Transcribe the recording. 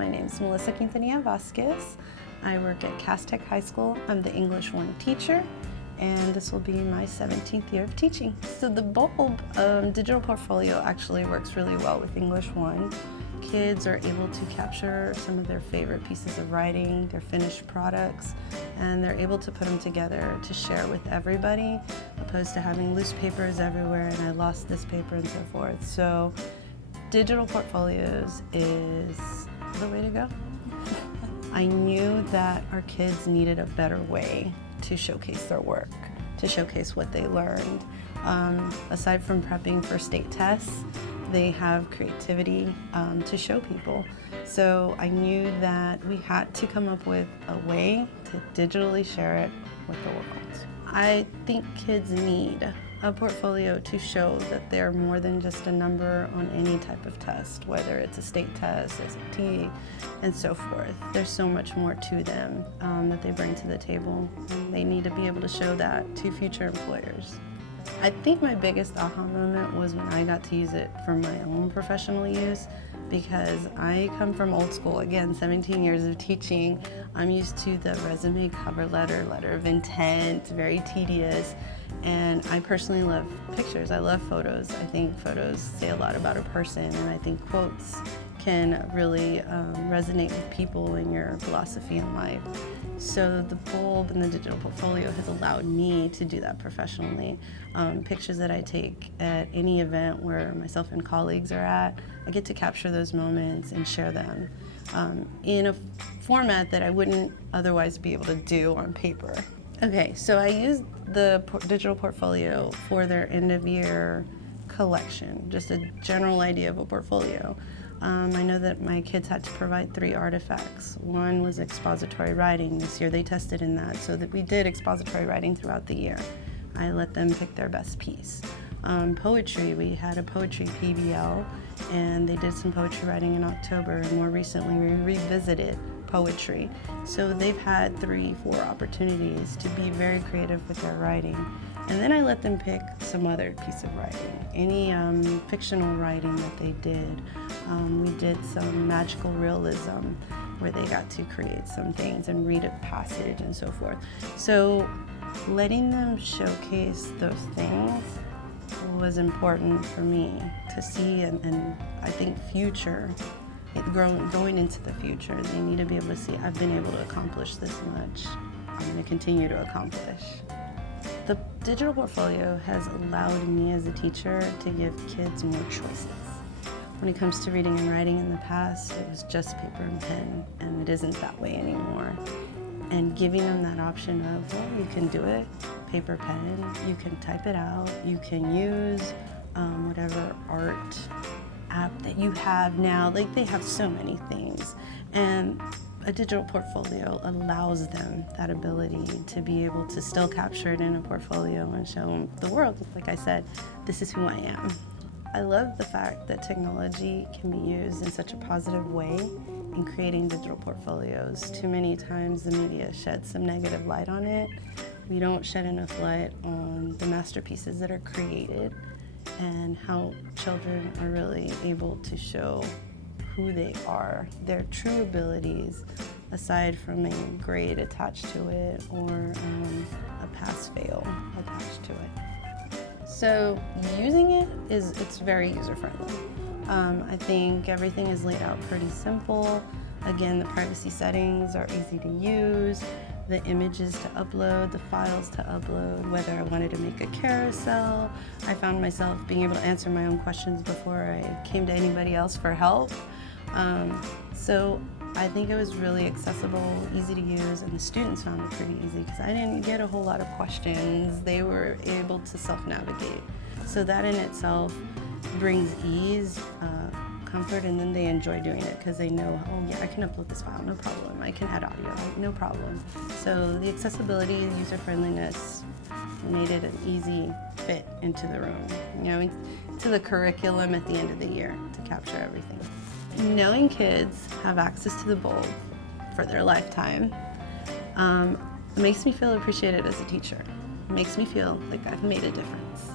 My name is Melissa Quintanilla-Vasquez. I work at Tech High School. I'm the English 1 teacher, and this will be my 17th year of teaching. So the bulb digital portfolio actually works really well with English 1. Kids are able to capture some of their favorite pieces of writing, their finished products, and they're able to put them together to share with everybody, opposed to having loose papers everywhere and I lost this paper and so forth. So digital portfolios is the way to go. I knew that our kids needed a better way to showcase their work, to showcase what they learned. Aside from prepping for state tests, they have creativity to show people. So I knew that we had to come up with a way to digitally share it with the world. I think kids need a portfolio to show that they're more than just a number on any type of test, whether it's a state test, SAT, and so forth. There's so much more to them that they bring to the table, and they need to be able to show that to future employers. I think my biggest aha moment was when I got to use it for my own professional use, because I come from old school, again, 17 years of teaching. I'm used to the resume, cover letter, letter of intent, very tedious, and I personally love pictures. I love photos. I think photos say a lot about a person, and I think quotes can really resonate with people in your philosophy in life. So the bulb and the digital portfolio has allowed me to do that professionally. Pictures that I take at any event where myself and colleagues are at, I get to capture those moments and share them in a format that I wouldn't otherwise be able to do on paper. Okay, so I used the digital portfolio for their end of year collection, just a general idea of a portfolio. I know that my kids had to provide 3 artifacts. One was expository writing. This year they tested in that, so that we did expository writing throughout the year. I let them pick their best piece. Poetry, we had a poetry PBL, and they did some poetry writing in October, and more recently we revisited poetry. So they've had 3-4 opportunities to be very creative with their writing. And then I let them pick some other piece of writing, any fictional writing that they did. We did some magical realism where they got to create some things and read a passage and so forth. So letting them showcase those things was important for me to see, and I think going into the future, they need to be able to see, I've been able to accomplish this much, I'm going to continue to accomplish. The digital portfolio has allowed me as a teacher to give kids more choices. When it comes to reading and writing in the past, it was just paper and pen, and it isn't that way anymore. And giving them that option of, well, you can do it, paper, pen, you can type it out, you can use whatever art app that you have now. Like, they have so many things. And a digital portfolio allows them that ability to be able to still capture it in a portfolio and show the world, like I said, this is who I am. I love the fact that technology can be used in such a positive way in creating digital portfolios. Too many times the media sheds some negative light on it. We don't shed enough light on the masterpieces that are created and how children are really able to show who they are, their true abilities, aside from a grade attached to it or a pass-fail attached to it. So using it's very user-friendly. I think everything is laid out pretty simple. Again, the privacy settings are easy to use. The images to upload, the files to upload, whether I wanted to make a carousel. I found myself being able to answer my own questions before I came to anybody else for help. So I think it was really accessible, easy to use, and the students found it pretty easy because I didn't get a whole lot of questions. They were able to self-navigate. So that in itself brings ease, comfort, and then they enjoy doing it because they know, oh yeah, I can upload this file, no problem. I can add audio, no problem. So the accessibility and user-friendliness made it an easy fit into the room, into the curriculum at the end of the year to capture everything. Knowing kids have access to the bulb for their lifetime makes me feel appreciated as a teacher. It makes me feel like I've made a difference.